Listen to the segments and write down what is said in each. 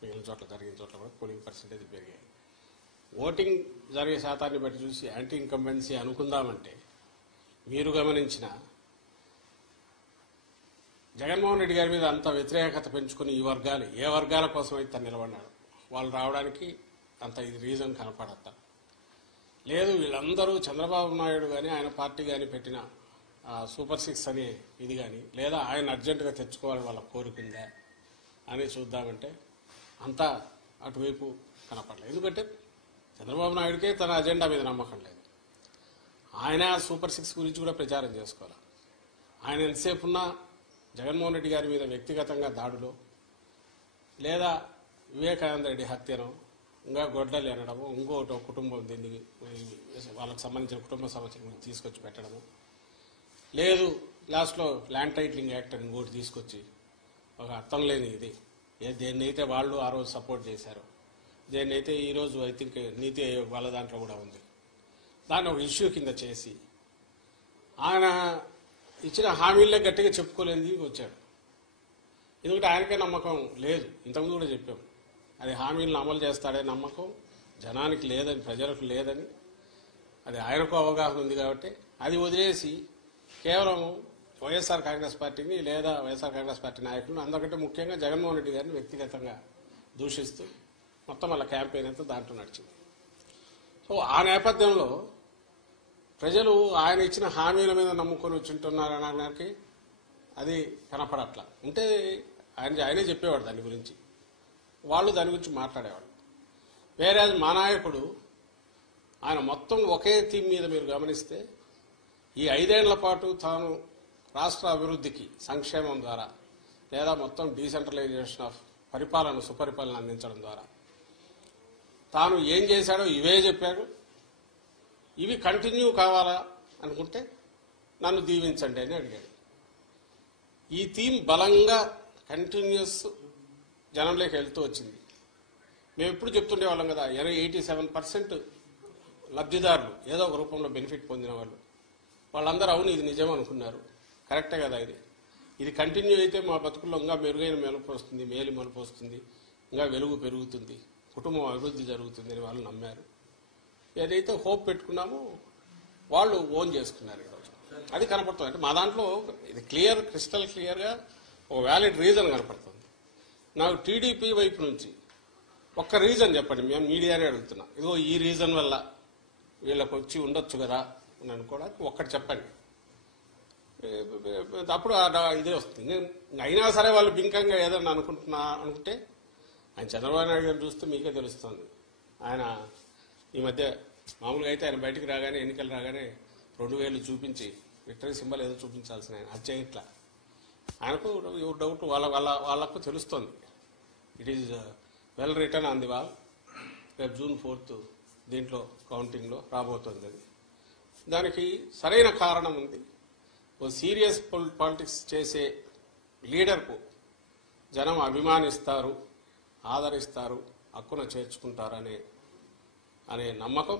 మిగిలిన చోట్ల జరిగిన చోట్ల కూడా పోలింగ్ పర్సెంటేజ్ పెరిగాయి. ఓటింగ్ జరిగే శాతాన్ని బట్టి చూసి యాంటీ ఇన్కంబెన్సీ అనుకుందామంటే మీరు గమనించిన జగన్మోహన్ రెడ్డి గారి మీద అంత వ్యతిరేకత పెంచుకుని ఈ వర్గాలు ఏ వర్గాల కోసం అయితే నిలబడినాడు వాళ్ళు రావడానికి అంత ఇది రీజన్ కనపడతా లేదు. వీళ్ళందరూ చంద్రబాబు నాయుడు కానీ ఆయన పార్టీ కానీ పెట్టిన సూపర్ 6 అనే ఇది కానీ లేదా ఆయన అర్జెంటుగా తెచ్చుకోవాలని వాళ్ళ కోరికుందా అని చూద్దామంటే అంతా అటువైపు కనపడలేదు. ఎందుకంటే చంద్రబాబు నాయుడికే తన అజెండా మీద నమ్మకం లేదు. ఆయన సూపర్ 6 గురించి కూడా ప్రచారం చేసుకోవాలి. ఆయన ఎంతసేపు ఉన్నా జగన్మోహన్ రెడ్డి గారి మీద వ్యక్తిగతంగా దాడులు లేదా వివేకానంద రెడ్డి హత్యను ఇంకా గొడ్డలు అనడము ఇంకోటి కుటుంబం దీనికి వాళ్ళకి సంబంధించిన కుటుంబ సమస్యలు తీసుకొచ్చి పెట్టడము లేదు లాస్ట్లో ల్యాండ్ టైటిలింగ్ యాక్ట్ అని ఇంకోటి తీసుకొచ్చి ఒక అర్థం లేని ఇది దేన్నైతే వాళ్ళు ఆ రోజు సపోర్ట్ చేశారు దేన్నైతే ఈరోజు ఐ థింక్ నీతి ఆయోగ్ వాళ్ళ దాంట్లో కూడా ఉంది దాన్ని ఒక ఇష్యూ కింద చేసి ఆయన ఇచ్చిన హామీలే గట్టిగా చెప్పుకోలేని వచ్చాడు. ఎందుకంటే ఆయనకే నమ్మకం లేదు. ఇంతకుముందు కూడా చెప్పాం అది హామీలను అమలు చేస్తాడే నమ్మకం జనానికి లేదని ప్రజలకు లేదని అది ఆయనకు అవగాహన ఉంది కాబట్టి అది వదిలేసి కేవలం వైఎస్ఆర్ కాంగ్రెస్ పార్టీని లేదా వైఎస్ఆర్ కాంగ్రెస్ పార్టీ నాయకులను అందరికంటే ముఖ్యంగా జగన్మోహన్ రెడ్డి గారిని వ్యక్తిగతంగా దూషిస్తూ మొత్తం వాళ్ళ క్యాంపెయిన్ అంతా దాంట్లో నడిచింది. సో ఆ నేపథ్యంలో ప్రజలు ఆయన ఇచ్చిన హామీల మీద నమ్ముకొని వచ్చింటున్నారనడానికి అది కనపడట్లా ఉంటే ఆయనే చెప్పేవాడు దాని గురించి వాళ్ళు దాని గురించి మాట్లాడేవాళ్ళు. వేరే మా నాయకుడు ఆయన మొత్తం ఒకే థీమ్ మీద మీరు గమనిస్తే ఈ 5 ఏళ్ల పాటు తాను రాష్ట్ర అభివృద్ధికి సంక్షేమం ద్వారా లేదా మొత్తం డీసెంట్రలైజేషన్ ఆఫ్ పరిపాలన సుపరిపాలన అందించడం ద్వారా తాను ఏం చేశాడో ఇవే చెప్పాడు. ఇవి కంటిన్యూ కావాలా అనుకుంటే నన్ను దీవించండి అని అడిగాడు. ఈ థీమ్ బలంగా కంటిన్యూస్ జనంలోకి వెళ్తూ వచ్చింది. మేము ఎప్పుడు చెప్తుండేవాళ్ళం కదా 87% లబ్ధిదారులు ఏదో ఒక రూపంలో బెనిఫిట్ పొందిన వాళ్ళందరూ అవును ఇది నిజం అనుకున్నారు. కరెక్టే కదా ఇది కంటిన్యూ అయితే మా బతుకుల్లో ఇంకా మెరుగైన మెలుపు వస్తుంది మేలు మలుపు వస్తుంది ఇంకా వెలుగు పెరుగుతుంది కుటుంబం అభివృద్ధి జరుగుతుంది అని వాళ్ళు నమ్మారు. ఏదైతే హోప్ పెట్టుకున్నామో వాళ్ళు ఓన్ చేసుకున్నారు. ఈరోజు అది కనపడుతుంది. అంటే మా దాంట్లో ఇది క్రిస్టల్ క్లియర్గా ఒక వ్యాలిడ్ రీజన్ కనపడుతుంది. నాకు టీడీపీ వైపు నుంచి ఒక్క రీజన్ చెప్పండి. మేము మీడియానే అడుగుతున్నా ఇదిగో ఈ రీజన్ వల్ల వీళ్ళకి వచ్చి ఉండొచ్చు కదా అని అనుకోవడానికి ఒక్కటి చెప్పండి. అప్పుడు ఇదే వస్తుంది. అయినా సరే వాళ్ళు బింకంగా ఏదన్నా అనుకుంటే ఆయన చంద్రబాబు నాయుడు గారిని చూస్తే మీకే తెలుస్తుంది. ఆయన ఈ మధ్య మామూలుగా అయితే ఆయన బయటికి రాగానే ఎన్నికలు రాగానే 2000 చూపించి విక్టరీ సింబల్ ఏదో చూపించాల్సిన ఆయన అది చేయట్లా. ఆయనకు డౌట్ వాళ్ళకు తెలుస్తుంది. It is well return on the wall. రేపు June 4th దీంట్లో కౌంటింగ్లో రాబోతుంది. అది దానికి సరైన కారణం ఉంది. ఓ సీరియస్ పాలిటిక్స్ చేసే లీడర్కు జనం అభిమానిస్తారు ఆదరిస్తారు హక్కున చేర్చుకుంటారనే నమ్మకం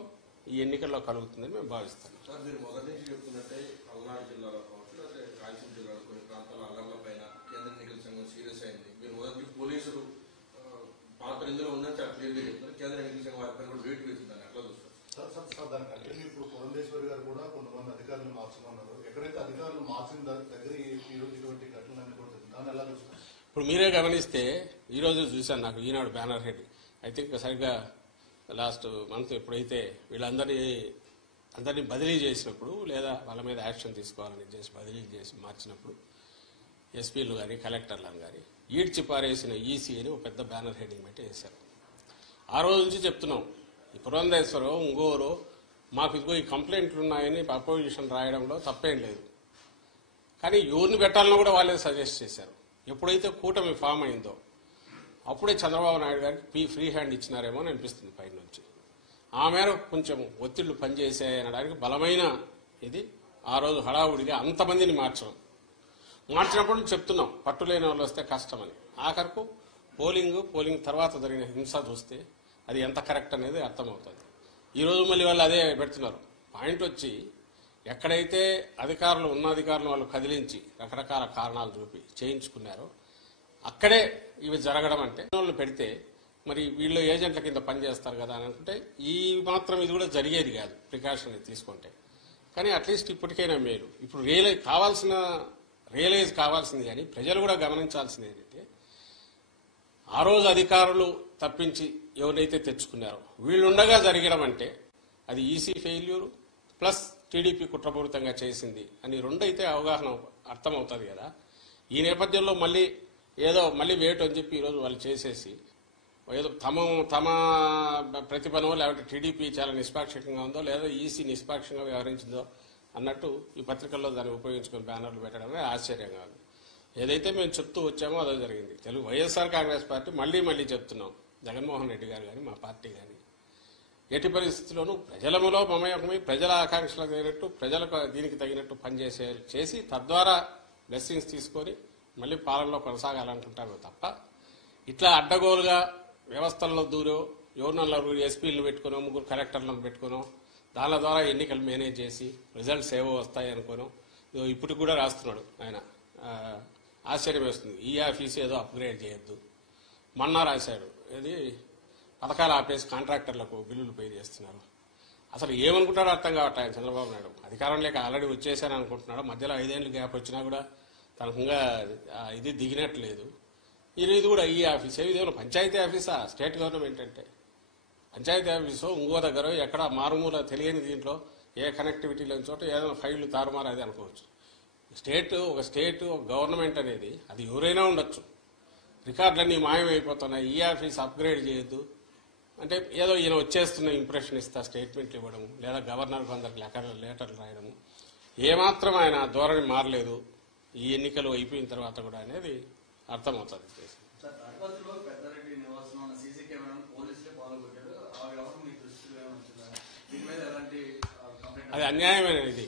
ఈ ఎన్నికల్లో కలుగుతుందని మేము భావిస్తాం. సార్ మీరు మొదటి నుంచి చెప్తున్నట్టే పల్నాడు జిల్లాలో కావచ్చు లేదా రాయలసీమ జిల్లాలో కొన్ని ప్రాంతాల అల్లర్ల పైన కేంద్ర ఎన్నికల సంఘం సీరియస్ అయింది. మీరు మొదటి పోలీసులు పాత్ర ఇందులో ఉందని చాలా క్లియర్గా చెప్తున్నారు. కేంద్ర ఎన్నికల సంఘం వారి పైన కూడా వెయిట్ వేసిందని ఎట్లా చూస్తారు సార్? దానికి ఇప్పుడు పురంధేశ్వరి గారు కూడా కొంతమంది అధికారులు మార్చమన్నారు. ఎక్కడైతే అధికారులు మార్చిన దగ్గర ఇటువంటి ఘటనలన్నీ కూడా దాన్ని ఎలా చూస్తారు? ఇప్పుడు మీరే గమనిస్తే ఈరోజు చూశాను నాకు ఈనాడు బ్యానర్ హెడ్ ఐ థింక్ సరిగ్గా లాస్ట్ మంత్ ఎప్పుడైతే అందరినీ బదిలీ చేసినప్పుడు లేదా వాళ్ళ మీద యాక్షన్ తీసుకోవాలని చేసి బదిలీ చేసి మార్చినప్పుడు ఎస్పీలు కానీ కలెక్టర్లను కానీ ఈడ్చి పారేసిన ఈసీ అని ఒక పెద్ద బ్యానర్ హెడ్డింగ్ పెట్టి వేశారు. ఆ రోజు నుంచి చెప్తున్నాం ఈ పురంధేశ్వరో ఇంకోరో మాకు ఇదిగో ఈ కంప్లైంట్లు ఉన్నాయని అపోజిషన్ రాయడంలో తప్పేం లేదు. కానీ ఎవరిని పెట్టాలన్నా కూడా వాళ్ళే సజెస్ట్ చేశారు. ఎప్పుడైతే కూటమి ఫామ్ అయిందో అప్పుడే చంద్రబాబు నాయుడు గారికి ఫ్రీ హ్యాండ్ ఇచ్చినారేమో అని అనిపిస్తుంది పై నుంచి. ఆ మేర కొంచెం ఒత్తిళ్లు పనిచేసాయనడానికి బలమైన ఇది ఆ రోజు హడావుడిగా అంతమందిని మార్చినప్పుడు చెప్తున్నాం పట్టులేని వాళ్ళు వస్తే కష్టమని. ఆఖరకు పోలింగ్ తర్వాత జరిగిన హింస చూస్తే అది ఎంత కరెక్ట్ అనేది అర్థమవుతుంది. ఈరోజు మళ్ళీ వాళ్ళు అదే పెడుతున్నారు. పాయింట్ వచ్చి ఎక్కడైతే అధికారులు వాళ్ళు కదిలించి రకరకాల కారణాలు చూపి చేయించుకున్నారో అక్కడే ఇవి జరగడం అంటే వాళ్ళు పెడితే మరి వీళ్ళు ఏజెంట్ల కింద పనిచేస్తారు కదా అని అనుకుంటే ఈ మాత్రం ఇది కూడా జరిగేది కాదు ప్రికాషన్ తీసుకుంటే. కానీ అట్లీస్ట్ ఇప్పటికైనా మేలు. ఇప్పుడు రియలైజ్ కావాల్సింది కానీ ప్రజలు కూడా గమనించాల్సింది ఏంటంటే ఆ రోజు అధికారులు తప్పించి ఎవరైతే తెచ్చుకున్నారో వీళ్ళుండగా జరగడం అంటే అది ఈసీ ఫెయిల్యూర్ ప్లస్ టీడీపీ కుట్రపూరితంగా చేసింది అని రెండైతే అవగాహన అర్థమవుతుంది కదా. ఈ నేపథ్యంలో మళ్ళీ వేటు అని చెప్పి ఈరోజు వాళ్ళు చేసేసి ఏదో తమ ప్రతిభనో లేకపోతే టీడీపీ చాలా నిష్పాక్షికంగా ఉందో లేదా ఈసీ నిష్పాక్షంగా వ్యవహరించిందో అన్నట్టు ఈ పత్రికల్లో దాన్ని ఉపయోగించుకుని బ్యానర్లు పెట్టడమే ఆశ్చర్యంగా ఉంది. ఏదైతే మేము చెప్తూ వచ్చామో అదే జరిగింది. వైఎస్ఆర్ కాంగ్రెస్ పార్టీ మళ్ళీ చెప్తున్నాం, జగన్మోహన్ రెడ్డి గారు కానీ మా పార్టీ కానీ ఎట్టి పరిస్థితుల్లోనూ ప్రజలములో మమేకమై ప్రజల ఆకాంక్షలకు తగినట్టు ప్రజలకు దీనికి తగినట్టు చేసి తద్వారా బ్లెస్సింగ్స్ తీసుకొని మళ్ళీ పాలనలో కొనసాగాలనుకుంటామే తప్ప ఇట్లా అడ్డగోలుగా వ్యవస్థల్లో దూరో ఎవరినో ఎస్పీలను పెట్టుకునో 3 కలెక్టర్లను పెట్టుకునో దాని ద్వారా ఎన్నికలు మేనేజ్ చేసి రిజల్ట్స్ ఏవో వస్తాయి అనుకోను ఇప్పటికి కూడా రాస్తున్నాడు ఆయన. ఆశ్చర్యం వేస్తుంది. ఈ ఆఫీస్ ఏదో అప్గ్రేడ్ చేయొద్దు మొన్న రాశాడు. ఇది పథకాలు ఆపేసి కాంట్రాక్టర్లకు బిల్లులు పే చేస్తున్నారు. అసలు ఏమనుకుంటాడో అర్థం కావట్లేదు ఆయన చంద్రబాబు నాయుడు. అధికారం లేక ఆల్రెడీ వచ్చేసాను అనుకుంటున్నాడు. మధ్యలో 5 ఏళ్ళు గ్యాప్ వచ్చినా కూడా తనకుంగా ఇది దిగినట్లేదు. ఇది కూడా ఈ ఆఫీస్ ఇదేమో పంచాయతీ ఆఫీసా? స్టేట్ గవర్నమెంట్ అంటే పంచాయతీ ఆఫీసు ఇంకో దగ్గర ఎక్కడ మారుమూల తెలియని దీంట్లో ఏ కనెక్టివిటీ లేని చోట ఏదైనా ఫైళ్లు తారుమారు అది అనుకోవచ్చు. ఒక స్టేట్ ఒక గవర్నమెంట్ అనేది అది ఎవరైనా ఉండొచ్చు. రికార్డులన్నీ మాయమైపోతున్నాయి. ఈ ఆఫీస్ అప్గ్రేడ్ చేయొద్దు అంటే ఏదో ఈయన వచ్చేస్తున్న ఇంప్రెషన్ ఇస్తా స్టేట్మెంట్లు ఇవ్వడము లేదా గవర్నర్కి అందరికి లెటర్లు రాయడము. ఏమాత్రం ఆయన ధోరణి మారలేదు ఈ ఎన్నికలు అయిపోయిన తర్వాత కూడా అనేది అర్థమవుతుంది. అది అన్యాయమైనది.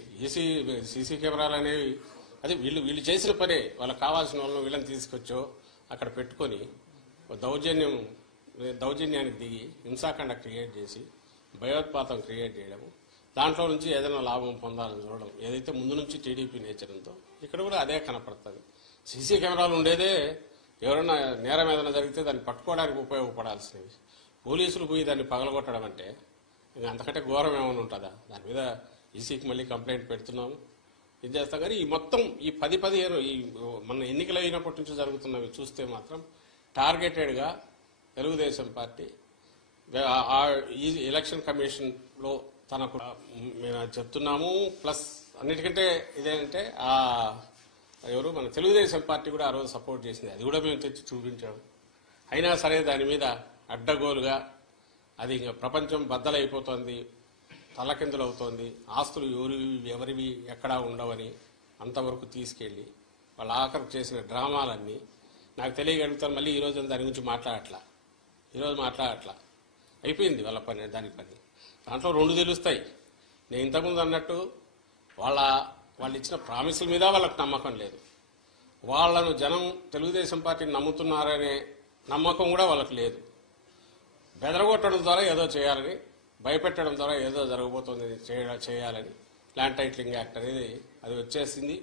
సీసీ కెమెరాలు అనేవి అది వీళ్ళు చేసిన పనే. వాళ్ళకి కావాల్సిన వాళ్ళని వీళ్ళని తీసుకొచ్చో అక్కడ పెట్టుకొని దౌర్జన్యానికి దిగి హింసాకాండ క్రియేట్ చేసి భయోత్పాతం క్రియేట్ చేయడము, దాంట్లో నుంచి ఏదైనా లాభం పొందాలని చూడడం ఏదైతే ముందు నుంచి టీడీపీ నేచర్ ఉందో ఇక్కడ కూడా అదే కనపడుతుంది. సీసీ కెమెరాలు ఉండేదే ఎవరైనా నేరం ఏదైనా జరిగితే దాన్ని పట్టుకోవడానికి ఉపయోగపడాల్సినవి. పోలీసులు పోయి దాన్ని పగలగొట్టడం అంటే ఇంకా అంతకంటే ఘోరం ఏమైనా ఉంటుందా? దాని మీద ఈసీకి మళ్ళీ కంప్లైంట్ పెడుతున్నాము, ఇది చేస్తాం. కానీ ఈ మొత్తం ఈ 10-15 ఈ మన ఎన్నికలు అయినప్పటి నుంచి జరుగుతున్నవి చూస్తే మాత్రం టార్గెటెడ్గా తెలుగుదేశం పార్టీ ఈ ఎలక్షన్ కమిషన్లో తనకు మేము చెప్తున్నాము. ప్లస్ అన్నిటికంటే ఇదేంటే మన తెలుగుదేశం పార్టీ కూడా ఆ రోజు సపోర్ట్ చేసింది. అది కూడా మేము తెచ్చి చూపించాము. అయినా సరే దాని మీద అడ్డగోలుగా అది ఇంకా ప్రపంచం బద్దలైపోతుంది, తలకిందులు అవుతోంది, ఆస్తులు ఎవరివి ఎక్కడా ఉండవని అంతవరకు తీసుకెళ్లి వాళ్ళ ఆఖరు చేసిన డ్రామాలన్నీ నాకు తెలియగలుగుతాను. మళ్ళీ ఈరోజు దాని గురించి మాట్లాడట్లా అయిపోయింది వాళ్ళ పని. దాని పని దాంట్లో 2 తెలుస్తాయి. నేను ఇంతకుముందు అన్నట్టు వాళ్ళు ఇచ్చిన ప్రామిసుల మీద వాళ్ళకు నమ్మకం లేదు. వాళ్లను జనం తెలుగుదేశం పార్టీని నమ్ముతున్నారనే నమ్మకం కూడా వాళ్ళకు లేదు. బెదరగొట్టడం ద్వారా ఏదో చేయాలని, భయపెట్టడం ద్వారా ఏదో జరగబోతుంది చేయాలని ల్యాండ్ టైటిలింగ్ యాక్ట్ అనేది అది వచ్చేసింది.